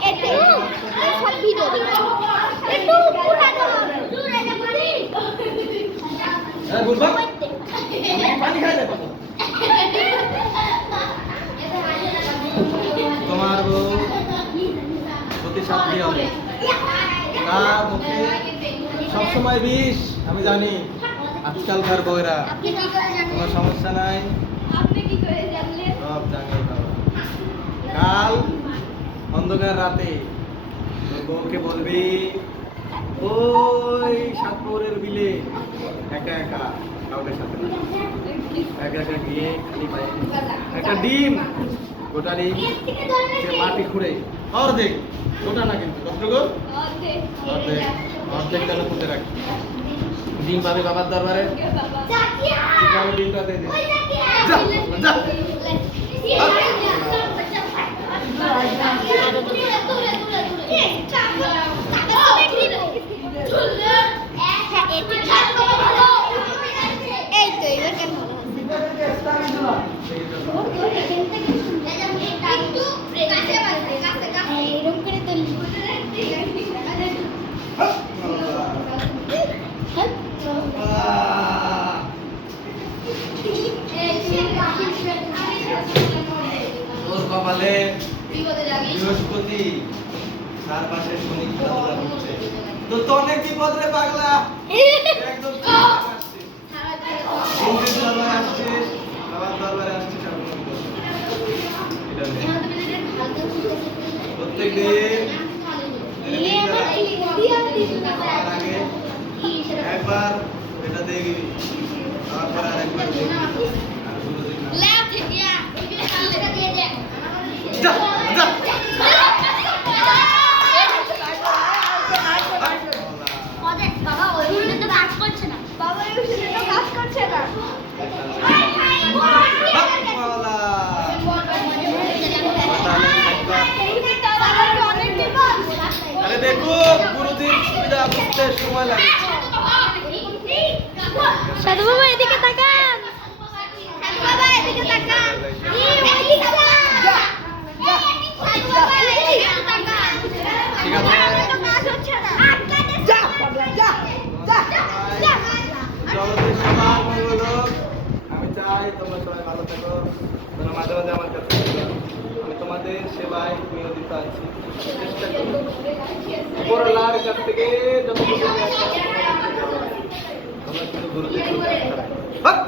হ্যাঁ এর সব ভিডিও একটু পুরা কর দূরে যা পারি হ্যাঁ বলবা? পানি খাই যাবে। তোমার বউ প্রতি সাপ্লি হবে তার মুখে সবসময় বিষ আমি জানি। আজকালকার বউরা জানেন কোনো সমস্যা নাই। আপনি কি করে জানলেন সব জানি বাবা। কাল অন্ধকার রাতে বউকে বলবি ওই সাতপুরের বিলে একা একা কাউকে সাথে না। একা একা গিয়ে খালি পায়ে একটা ডিম গোটা ডিম সে মাটি খুঁড়ে অর্ধেক গোটা না কিন্তু কতটুকু অর্ধেক অর্ধেক যেন খুঁজে রাখি। ডিম পাবে বাবার দরবারে। ডিমটা দিয়ে দিই যা, যা। কপালে বৃহস্পতি তার পাশে শনি খেলাধুলা করছে তো তো অনেক বিপদ রে পাগলা একদম দরবারে বাবার দরবারে। প্রত্যেক দিন একবার এটা দেখবি তারপর আরেকবার দেখবি আর কোনোদিন না। যা, যা। বাবা ওই ওষুধে তো কাজ করছে না ওষুধে তো কাজ করছে না বাবা। গুরুজির সুবিধা বুঝতে সময় লাগে সাধু বাবা এদিকে তাকান। সাধু বাবা এদিকে তাকান সাধু বাবা এদিকে তাকান ঠিক আছে। তো কাজ হচ্ছে না যা যা যা জগতের সবার মঙ্গল হোক। আমি চাই তোমরা সবাই ভালো থাকো তোমরা মাঝে মাঝে আমার কাছে। আমি তোমাদের সেবায় নিয়োজিত আছি চেষ্টা করি উপরওয়ালার কাছ থেকে যত তোমরা শুধু। হক!